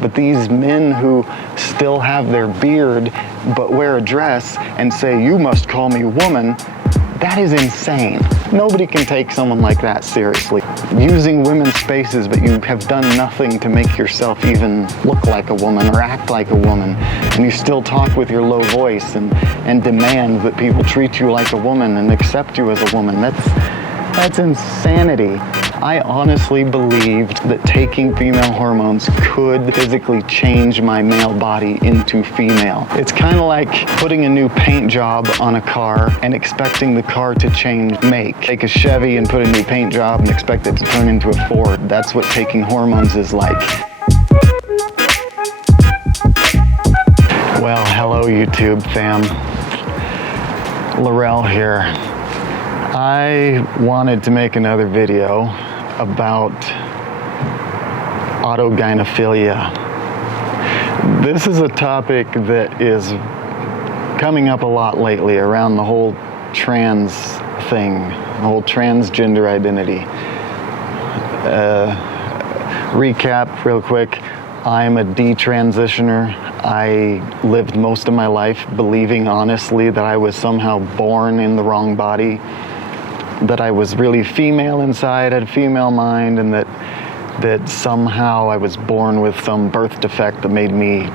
But these men who still have their beard but wear a dress and say, "You must call me woman," that is insane. Nobody can take someone like that seriously. Using women's spaces, but you have done nothing to make yourself even look like a woman or act like a woman, and you still talk with your low voice and demand that people treat you like a woman and accept you as a woman. That's insanity. I honestly believed that taking female hormones could physically change my male body into female. It's kind of like putting a new paint job on a car and expecting the car to change make. Take a Chevy and put a new paint job and expect it to turn into a Ford. That's what taking hormones is like. Well, hello YouTube fam. Laurel here. I wanted to make another video about autogynephilia. This is a topic that is coming up a lot lately around the whole trans thing, the whole transgender identity. Recap real quick, I'm a detransitioner. I lived most of my life believing honestly that I was somehow born in the wrong body, that I was really female inside, had a female mind, and that somehow I was born with some birth defect that made me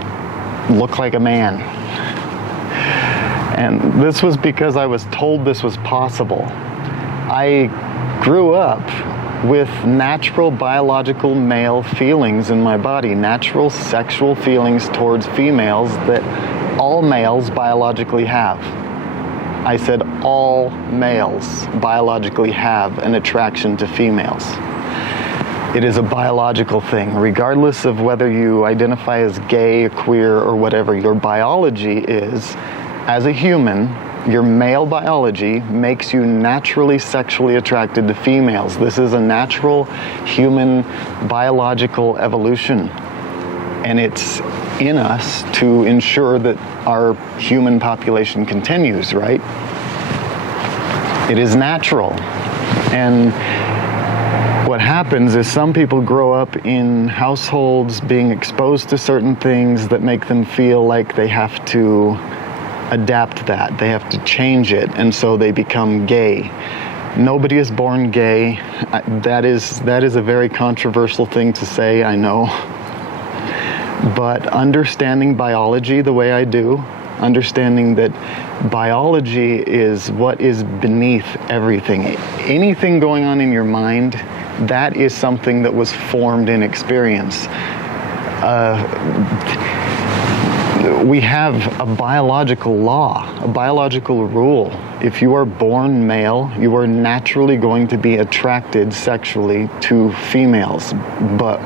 look like a man. And this was because I was told this was possible. I grew up with natural biological male feelings in my body, natural sexual feelings towards females that all males biologically have. I said all males biologically have an attraction to females. It is a biological thing. Regardless of whether you identify as gay, queer, or whatever your biology is, as a human, your male biology makes you naturally sexually attracted to females. This is a natural human biological evolution. And it's in us to ensure that our human population continues, right? It is natural. And what happens is some people grow up in households being exposed to certain things that make them feel like they have to adapt that, they have to change it, and so they become gay. Nobody is born gay. That is a very controversial thing to say, I know. But understanding biology the way I do, understanding that biology is what is beneath everything. Anything going on in your mind, that is something that was formed in experience. We have a biological law, a biological rule. If you are born male, you are naturally going to be attracted sexually to females. But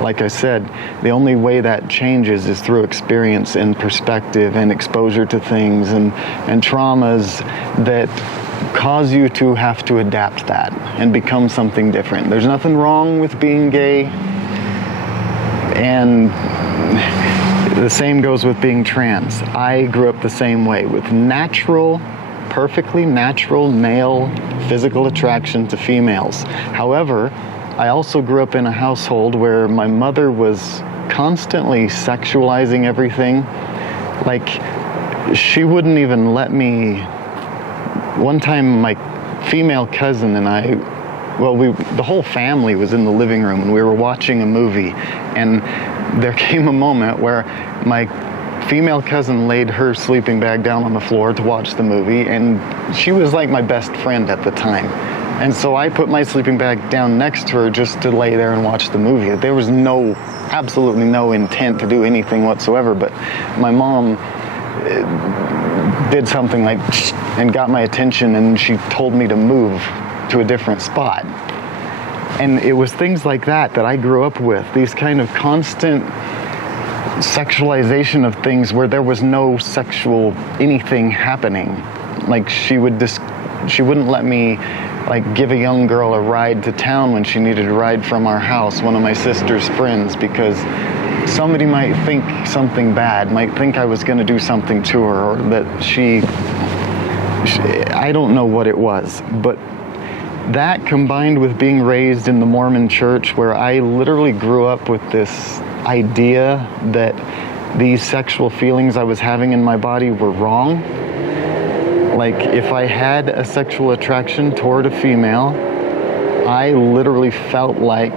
like I said, the only way that changes is through experience and perspective and exposure to things and traumas that cause you to have to adapt that and become something different. There's nothing wrong with being gay, and the same goes with being trans. I grew up the same way, with natural, perfectly natural male physical attraction to females. However, I also grew up in a household where my mother was constantly sexualizing everything. Like, she wouldn't even let me. One time, my female cousin and I, the whole family was in the living room and we were watching a movie, and there came a moment where my female cousin laid her sleeping bag down on the floor to watch the movie, and she was like my best friend at the time. And so I put my sleeping bag down next to her just to lay there and watch the movie. There was absolutely no intent to do anything whatsoever, but my mom did something like and got my attention, and she told me to move to a different spot. And it was things like that I grew up with, these kind of constant sexualization of things where there was no sexual anything happening. Like, she wouldn't let me give a young girl a ride to town when she needed a ride from our house, one of my sister's friends, because somebody might think something bad, might think I was going to do something to her, or that I don't know what it was, but that combined with being raised in the Mormon church, where I literally grew up with this idea that these sexual feelings I was having in my body were wrong. Like, if I had a sexual attraction toward a female, I literally felt like,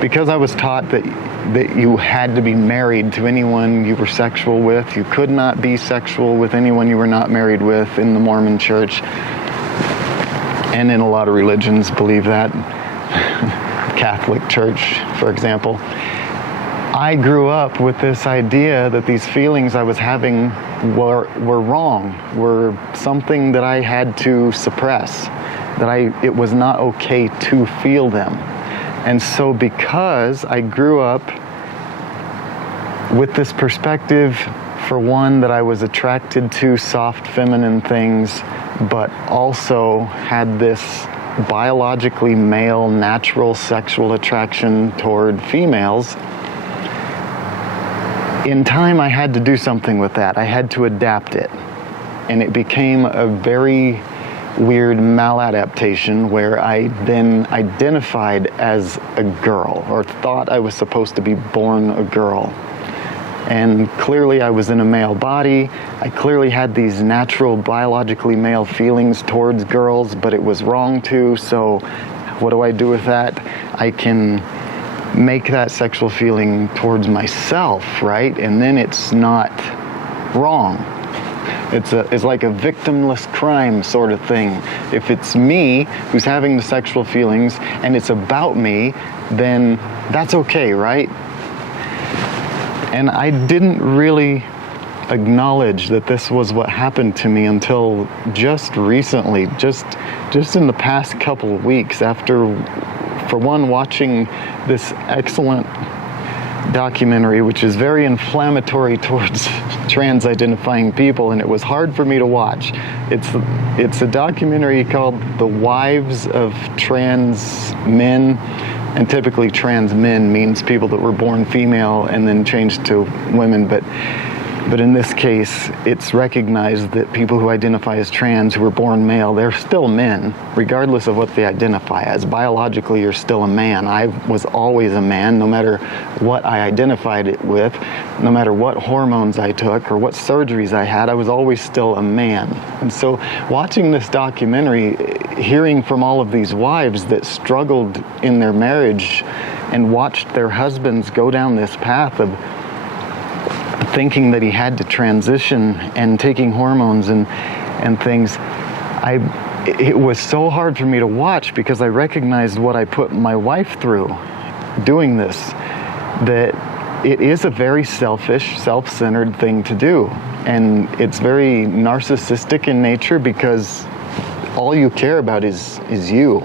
because I was taught that you had to be married to anyone you were sexual with, you could not be sexual with anyone you were not married with in the Mormon church, and in a lot of religions believe that, Catholic Church, for example. I grew up with this idea that these feelings I was having were wrong, were something that I had to suppress, that it was not okay to feel them. And so because I grew up with this perspective, for one, that I was attracted to soft feminine things, but also had this biologically male, natural sexual attraction toward females, in time I had to do something with that. I had to adapt it. And it became a very weird maladaptation where I then identified as a girl, or thought I was supposed to be born a girl. And clearly I was in a male body. I clearly had these natural, biologically male feelings towards girls, but it was wrong to. So what do I do with that? I can make that sexual feeling towards myself, right? And then it's not wrong. It's like a victimless crime sort of thing. If it's me who's having the sexual feelings and it's about me, then that's okay, right? And I didn't really acknowledge that this was what happened to me until just recently, just in the past couple of weeks, after, for one, watching this excellent documentary, which is very inflammatory towards trans-identifying people, and it was hard for me to watch. It's a documentary called The Wives of Trans Men, and typically trans men means people that were born female and then changed to women, but in this case, it's recognized that people who identify as trans, who were born male, they're still men, regardless of what they identify as. Biologically, you're still a man. I was always a man, no matter what I identified it with, no matter what hormones I took or what surgeries I had, I was always still a man. And so watching this documentary, hearing from all of these wives that struggled in their marriage and watched their husbands go down this path of thinking that he had to transition and taking hormones and things, it was so hard for me to watch because I recognized what I put my wife through doing this, that it is a very selfish, self-centered thing to do. And it's very narcissistic in nature because all you care about is you.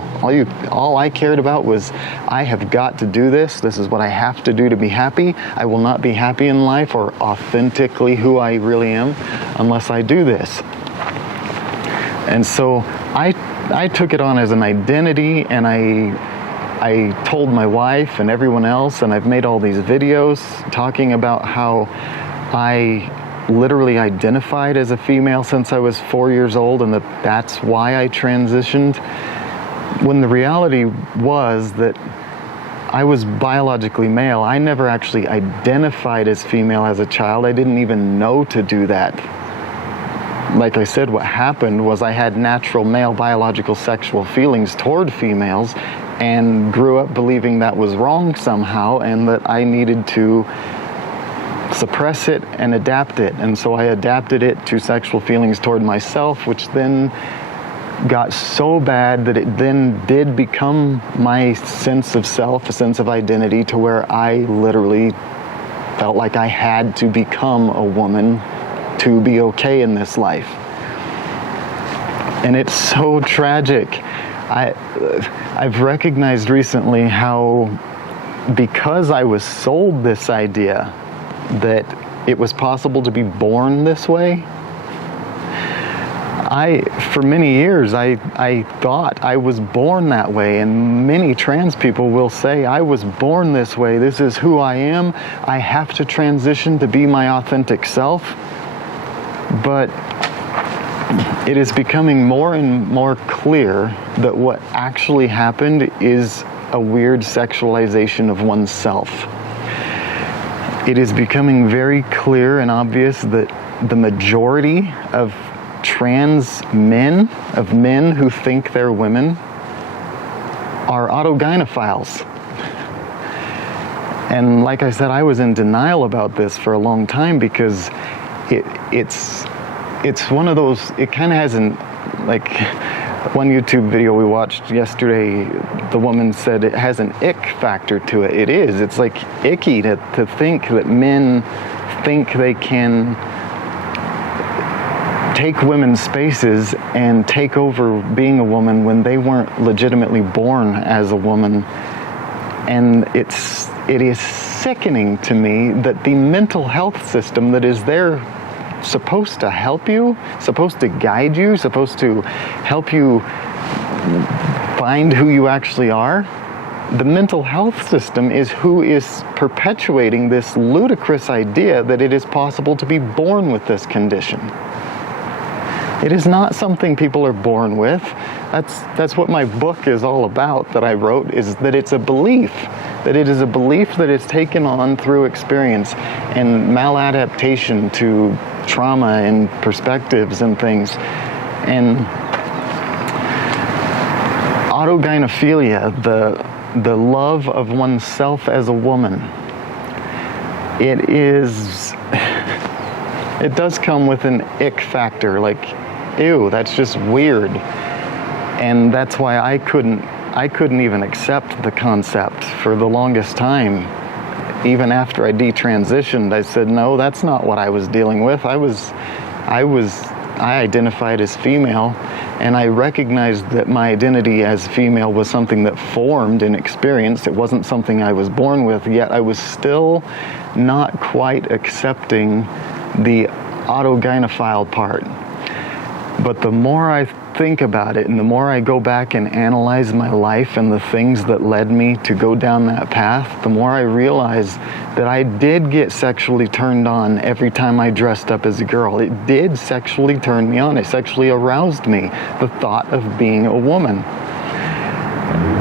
All I cared about was, I have got to do this. This is what I have to do to be happy. I will not be happy in life or authentically who I really am unless I do this. And so I took it on as an identity, and I told my wife and everyone else, and I've made all these videos talking about how I literally identified as a female since I was 4 years old, and that's why I transitioned, when the reality was that I was biologically male. I never actually identified as female as a child. I didn't even know to do that. Like I said, what happened was I had natural male biological sexual feelings toward females and grew up believing that was wrong somehow, and that I needed to suppress it and adapt it. And so I adapted it to sexual feelings toward myself, which then got so bad that it then did become my sense of self, a sense of identity, to where I literally felt like I had to become a woman to be okay in this life. And it's so tragic. I've recognized recently how, because I was sold this idea that it was possible to be born this way, for many years, I thought I was born that way, and many trans people will say, I was born this way, this is who I am, I have to transition to be my authentic self. But it is becoming more and more clear that what actually happened is a weird sexualization of oneself. it is becoming very clear and obvious that the majority of trans men, of men who think they're women, are autogynephiles. And like I said, I was in denial about this for a long time because it's one of those, it kind of has like one YouTube video we watched yesterday, the woman said it has an ick factor to it. It is. It's like icky to think that men think they can take women's spaces and take over being a woman when they weren't legitimately born as a woman. And it is sickening to me that the mental health system that is there, supposed to help you, supposed to guide you, supposed to help you find who you actually are, the mental health system is who is perpetuating this ludicrous idea that it is possible to be born with this condition. It is not something people are born with. That's what my book is all about, that I wrote, is that it's a belief. That it is a belief that is taken on through experience and maladaptation to trauma and perspectives and things. And autogynephilia, the love of oneself as a woman, it does come with an ick factor, like, ew, that's just weird. And that's why I couldn't even accept the concept for the longest time. Even after I detransitioned, I said, no, that's not what I was dealing with. I identified as female, and I recognized that my identity as female was something that formed and experienced. It wasn't something I was born with, yet I was still not quite accepting the autogynephile part. But the more I think about it and the more I go back and analyze my life and the things that led me to go down that path, the more I realize that I did get sexually turned on every time I dressed up as a girl. It did sexually turn me on. It sexually aroused me, the thought of being a woman.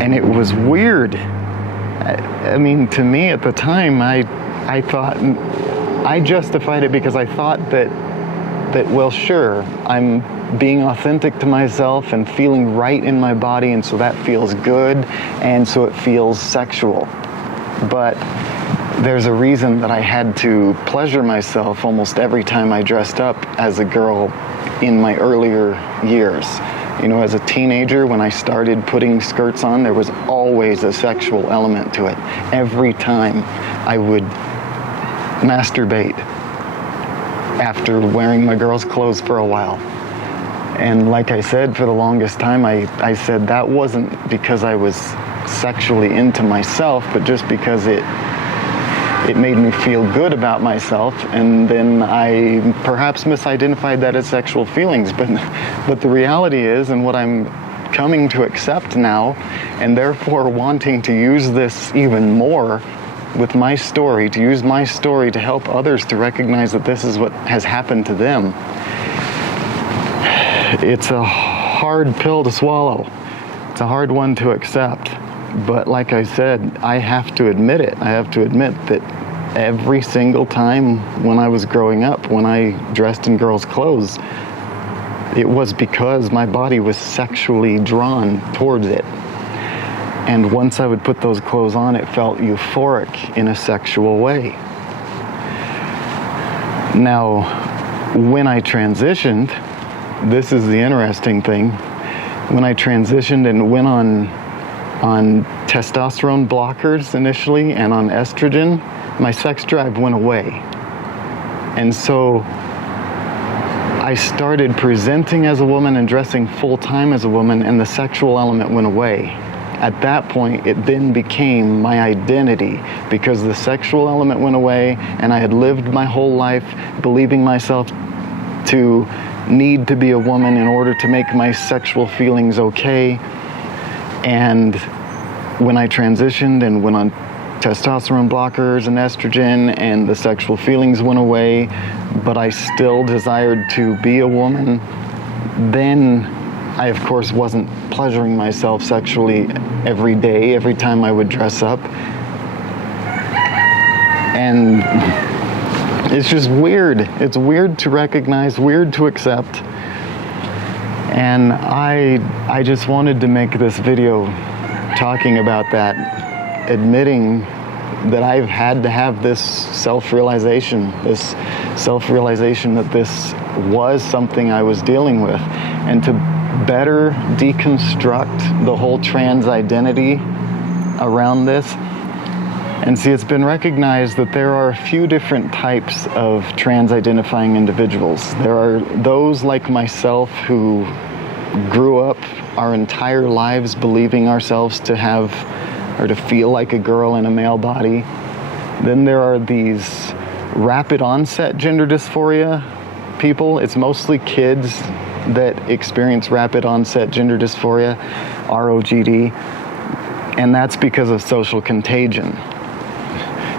And it was weird. I mean, to me at the time, I thought, I justified it because I thought that well, sure, I'm being authentic to myself and feeling right in my body, and so that feels good, and so it feels sexual. But there's a reason that I had to pleasure myself almost every time I dressed up as a girl in my earlier years. You know, as a teenager, when I started putting skirts on, there was always a sexual element to it. Every time I would masturbate after wearing my girl's clothes for a while. And like I said, for the longest time, I said that wasn't because I was sexually into myself, but just because it made me feel good about myself, and then I perhaps misidentified that as sexual feelings. But the reality is, and what I'm coming to accept now, and therefore wanting to use this even more with my story, to use my story to help others to recognize that this is what has happened to them. It's a hard pill to swallow. It's a hard one to accept. But like I said, I have to admit it. I have to admit that every single time when I was growing up, when I dressed in girls' clothes, it was because my body was sexually drawn towards it. And once I would put those clothes on, it felt euphoric in a sexual way. Now, when I transitioned, this is the interesting thing. When I transitioned and went on testosterone blockers initially and on estrogen, my sex drive went away. And so I started presenting as a woman and dressing full-time as a woman, and the sexual element went away. At that point, it then became my identity, because the sexual element went away and I had lived my whole life believing myself to need to be a woman in order to make my sexual feelings okay. And when I transitioned and went on testosterone blockers and estrogen, and the sexual feelings went away, but I still desired to be a woman, then I, of course, wasn't pleasuring myself sexually every day, every time I would dress up. And it's just weird. It's weird to recognize, weird to accept. And I just wanted to make this video talking about that, admitting that I've had to have this self-realization that this was something I was dealing with, and to better deconstruct the whole trans identity around this. And see, it's been recognized that there are a few different types of trans-identifying individuals. There are those like myself who grew up our entire lives believing ourselves to have or to feel like a girl in a male body. Then there are these rapid onset gender dysphoria people. It's mostly kids that experience rapid onset gender dysphoria, ROGD, and that's because of social contagion.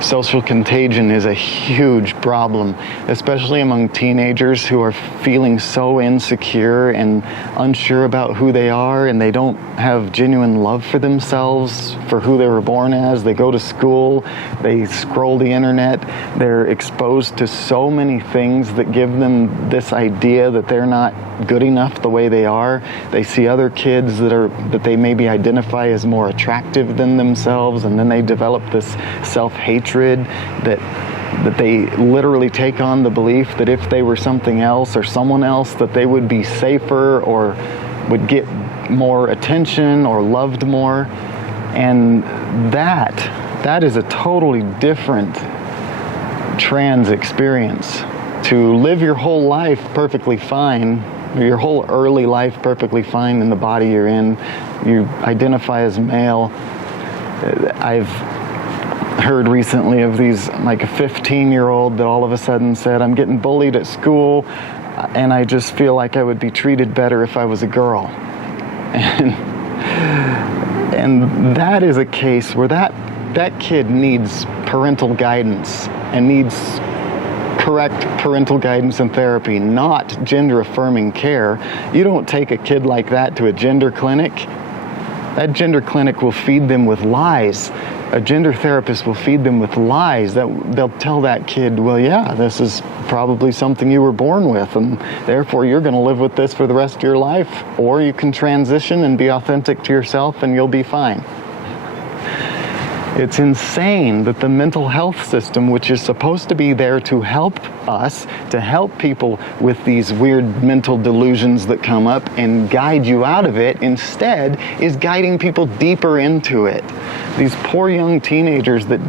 Social contagion is a huge problem, especially among teenagers who are feeling so insecure and unsure about who they are, and they don't have genuine love for themselves, for who they were born as. They go to school, they scroll the internet, they're exposed to so many things that give them this idea that they're not good enough the way they are. They see other kids that they maybe identify as more attractive than themselves, and then they develop this self-hatred that they literally take on the belief that if they were something else or someone else, that they would be safer or would get more attention or loved more. And that is a totally different trans experience. To live your whole life perfectly fine, your whole early life perfectly fine in the body you're in, you identify as male. I've heard recently of these, like a 15-year-old that all of a sudden said, I'm getting bullied at school and I just feel like I would be treated better if I was a girl. And that is a case where that kid needs parental guidance and needs correct parental guidance and therapy, not gender-affirming care. You don't take a kid like that to a gender clinic. That gender clinic will feed them with lies. A gender therapist will feed them with lies. They'll tell that kid, well, yeah, this is probably something you were born with, and therefore you're going to live with this for the rest of your life. Or you can transition and be authentic to yourself and you'll be fine. It's insane that the mental health system, which is supposed to be there to help us, to help people with these weird mental delusions that come up and guide you out of it, instead is guiding people deeper into it. These poor young teenagers that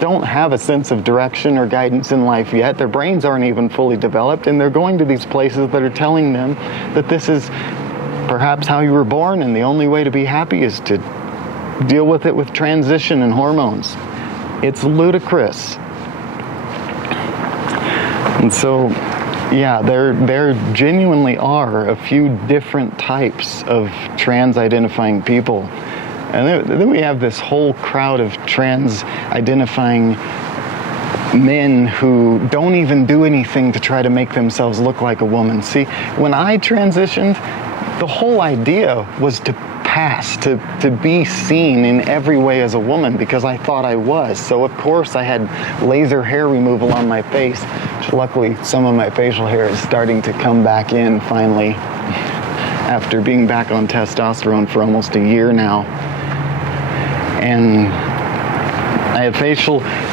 don't have a sense of direction or guidance in life yet, their brains aren't even fully developed, and they're going to these places that are telling them that this is perhaps how you were born, and the only way to be happy is to deal with it with transition and hormones. It's ludicrous. And so, yeah, there genuinely are a few different types of trans-identifying people. And then we have this whole crowd of trans-identifying men who don't even do anything to try to make themselves look like a woman. See, when I transitioned, the whole idea was to pass, to be seen in every way as a woman, because I thought I was. So of course I had laser hair removal on my face, which luckily some of my facial hair is starting to come back in finally, after being back on testosterone for almost a year now. And I had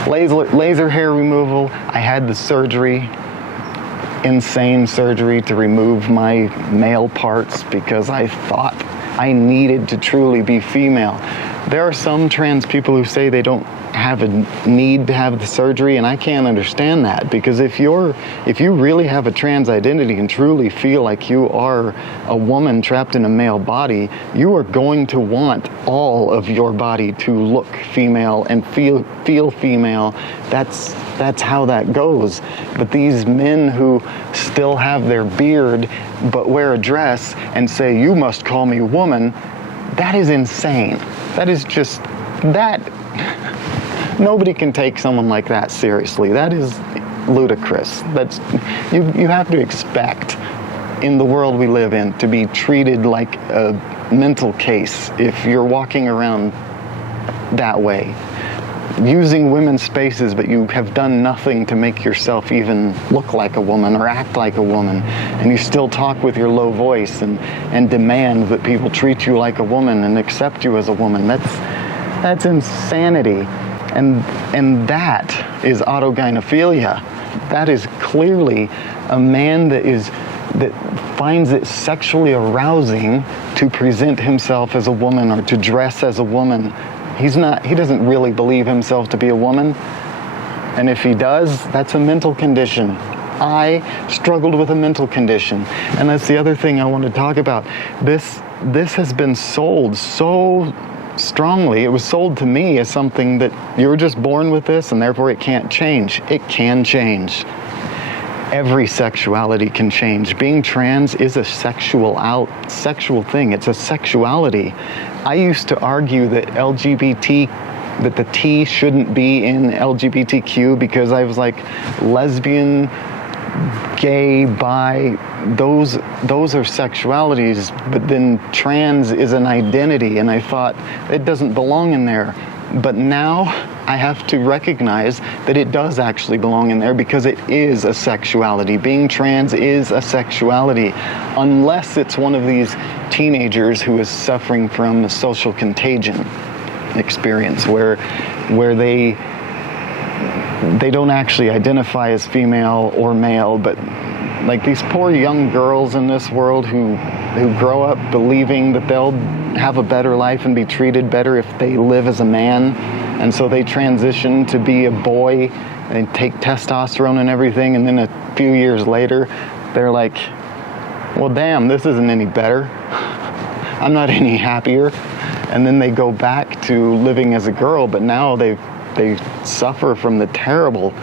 laser hair removal. I had the surgery, insane surgery to remove my male parts because I thought I needed to truly be female. There are some trans people who say they don't have a need to have the surgery, and I can't understand that, because if you really have a trans identity and truly feel like you are a woman trapped in a male body, you are going to want all of your body to look female and feel female. That's how that goes. But these men who still have their beard but wear a dress and say, you must call me woman, that is insane. That is just, nobody can take someone like that seriously. That is ludicrous. You have to expect in the world we live in to be treated like a mental case if you're walking around that way. using women's spaces, but you have done nothing to make yourself even look like a woman or act like a woman, and you still talk with your low voice and demand that people treat you like a woman and accept you as a woman. That's insanity. And that is autogynephilia. That is clearly a man that finds it sexually arousing to present himself as a woman or to dress as a woman. He doesn't really believe himself to be a woman. And if he does, that's a mental condition. I struggled with a mental condition. And that's the other thing I want to talk about. This has been sold so strongly. It was sold to me as something that you were just born with this and therefore it can't change. It can change. Every sexuality can change. Being trans is a sexual thing. It's a sexuality. I used to argue that that the T shouldn't be in LGBTQ because I was like, lesbian, gay, bi, those are sexualities, but then trans is an identity, and I thought it doesn't belong in there. But now I have to recognize that it does actually belong in there because it is a sexuality. Being trans is a sexuality, unless it's one of these teenagers who is suffering from a social contagion experience where they don't actually identify as female or male, but like these poor young girls in this world who grow up believing that they'll have a better life and be treated better if they live as a man, and so they transition to be a boy and take testosterone and everything, and then a few years later they're like, well damn, this isn't any better, I'm not any happier, and then they go back to living as a girl, but now they suffer from the terrible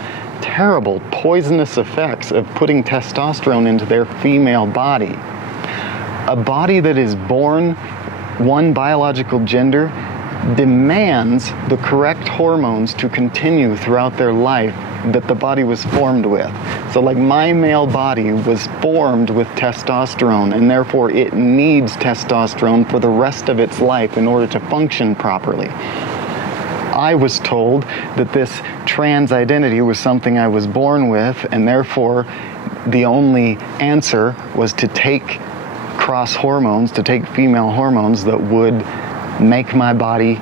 poisonous effects of putting testosterone into their female body. A body that is born one biological gender demands the correct hormones to continue throughout their life that the body was formed with. So like my male body was formed with testosterone, and therefore it needs testosterone for the rest of its life in order to function properly. I was told that this trans identity was something I was born with, and therefore the only answer was to take cross hormones, to take female hormones that would make my body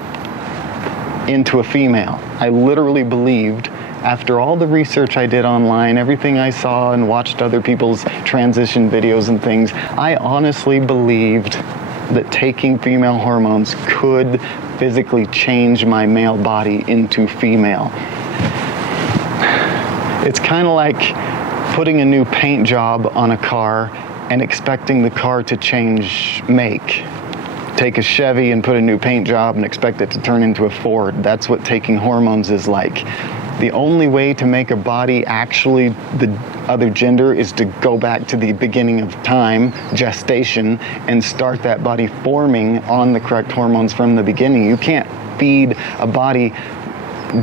into a female. I literally believed, after all the research I did online, everything I saw and watched other people's transition videos and things, I honestly believed that taking female hormones could physically change my male body into female. It's kind of like putting a new paint job on a car and expecting the car to change make. Take a Chevy and put a new paint job and expect it to turn into a Ford. That's what taking hormones is like. The only way to make a body actually the other gender is to go back to the beginning of time, gestation, and start that body forming on the correct hormones from the beginning. You can't feed a body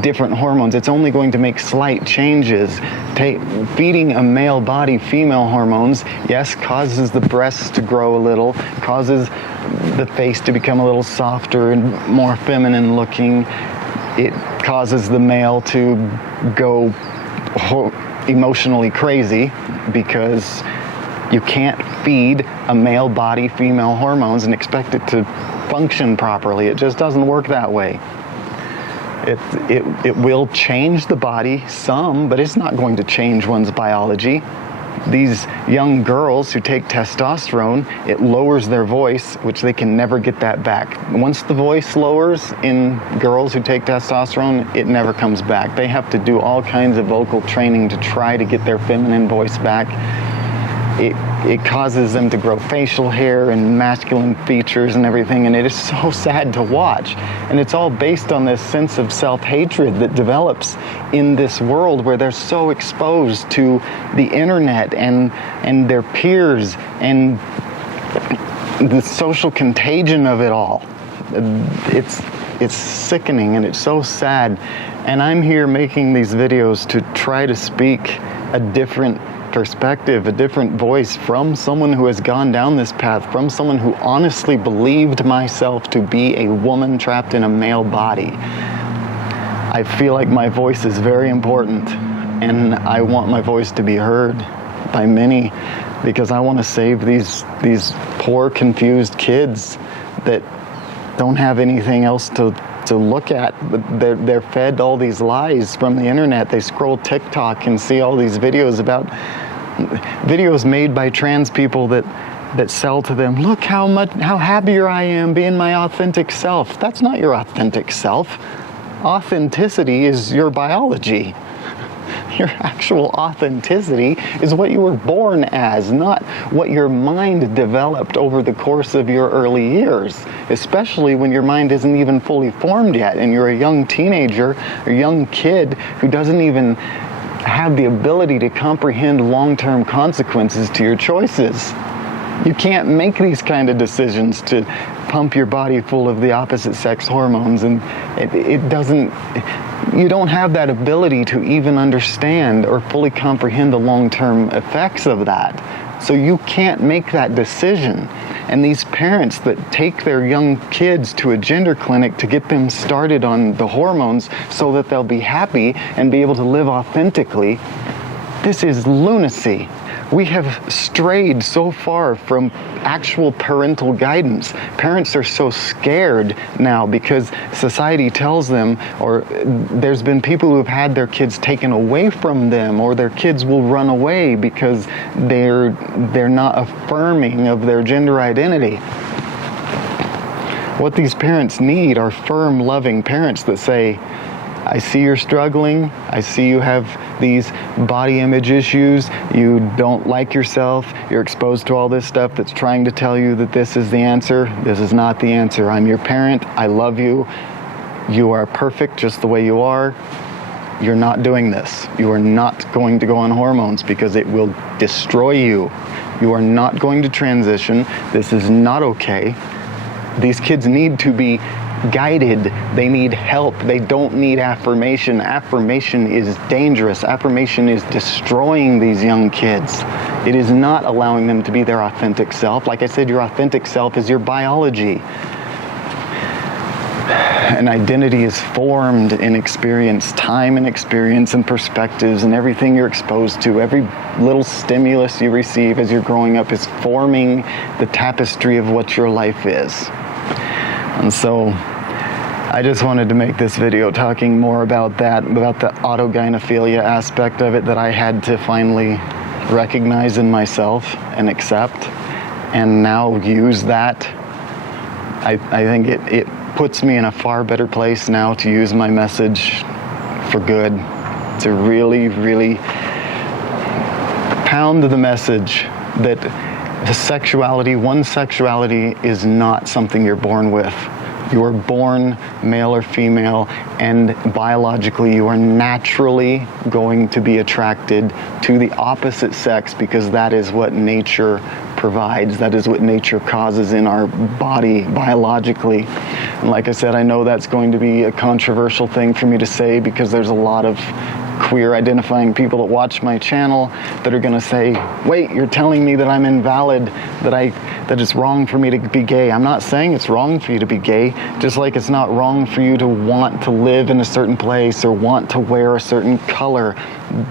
different hormones. It's only going to make slight changes. Feeding a male body female hormones, yes, causes the breasts to grow a little, causes the face to become a little softer and more feminine looking. It causes the male to go emotionally crazy because you can't feed a male body female hormones and expect it to function properly. It just doesn't work that way. It will change the body some, but it's not going to change one's biology. These young girls who take testosterone, it lowers their voice, which they can never get that back. Once the voice lowers in girls who take testosterone, it never comes back. They have to do all kinds of vocal training to try to get their feminine voice back. It causes them to grow facial hair and masculine features and everything, and it is so sad to watch. And it's all based on this sense of self-hatred that develops in this world where they're so exposed to the internet and their peers and the social contagion of it all. It's sickening and it's so sad. And I'm here making these videos to try to speak a different perspective, a different voice from someone who has gone down this path, from someone who honestly believed myself to be a woman trapped in a male body. I feel like my voice is very important, and I want my voice to be heard by many, because I want to save these poor, confused kids that don't have anything else to look at. They're fed all these lies from the internet. They scroll TikTok and see all these videos made by trans people that sell to them, look how happier I am being my authentic self. That's not your authentic self. Authenticity is your biology. Your actual authenticity is what you were born as, not what your mind developed over the course of your early years, especially when your mind isn't even fully formed yet and you're a young teenager or young kid who doesn't even have the ability to comprehend long-term consequences to your choices. You can't make these kind of decisions to pump your body full of the opposite sex hormones, and you don't have that ability to even understand or fully comprehend the long-term effects of that. So you can't make that decision. And these parents that take their young kids to a gender clinic to get them started on the hormones so that they'll be happy and be able to live authentically, this is lunacy. We have strayed so far from actual parental guidance. Parents are so scared now because society tells them, or there's been people who have had their kids taken away from them, or their kids will run away because they're not affirming of their gender identity. What these parents need are firm, loving parents that say, I see you're struggling. I see you have these body image issues. You don't like yourself. You're exposed to all this stuff that's trying to tell you that this is the answer. This is not the answer. I'm your parent. I love you. You are perfect just the way you are. You're not doing this. You are not going to go on hormones because it will destroy you. You are not going to transition. This is not okay. These kids need to be guided. They need help. They don't need affirmation. Affirmation is dangerous. Affirmation is destroying these young kids. It is not allowing them to be their authentic self. Like I said, your authentic self is your biology. An identity is formed in experience, time and experience and perspectives and everything you're exposed to. Every little stimulus you receive as you're growing up is forming the tapestry of what your life is. And so I just wanted to make this video talking more about that, about the autogynephilia aspect of it that I had to finally recognize in myself and accept, and now use that. I think it puts me in a far better place now to use my message for good, to really, really pound the message that one sexuality is not something you're born with. You are born male or female, and biologically you are naturally going to be attracted to the opposite sex because that is what nature provides. That is what nature causes in our body biologically. And like I said, I know that's going to be a controversial thing for me to say because there's a lot of queer identifying people that watch my channel that are going to say, wait, you're telling me that I'm invalid, that it's wrong for me to be gay. I'm not saying it's wrong for you to be gay, just like it's not wrong for you to want to live in a certain place or want to wear a certain color.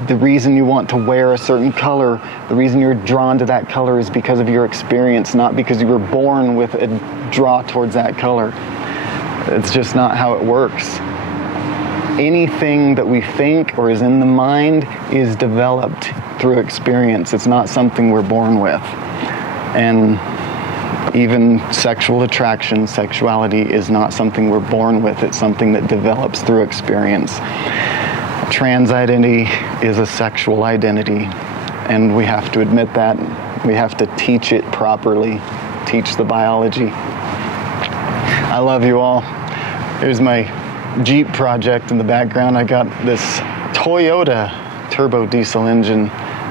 The reason you want to wear a certain color, the reason you're drawn to that color is because of your experience, not because you were born with a draw towards that color. It's just not how it works. Anything that we think or is in the mind is developed through experience. It's not something we're born with. And even sexual attraction, sexuality is not something we're born with. It's something that develops through experience. Trans identity is a sexual identity, and we have to admit that. We have to teach it properly, teach the biology. I love you all. Here's my Jeep project in the background. I got this Toyota turbo diesel engine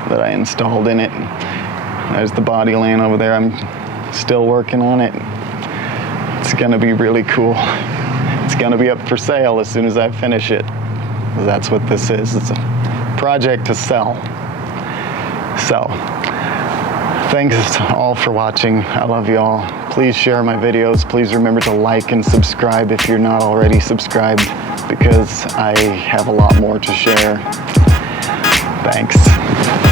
that I installed in it. There's the body laying over there. I'm still working on it. It's gonna be really cool. It's gonna be up for sale as soon as I finish it. That's what this is. It's a project to sell. So, thanks all for watching. I love you all. Please share my videos. Please remember to like and subscribe if you're not already subscribed. because I have a lot more to share. Thanks.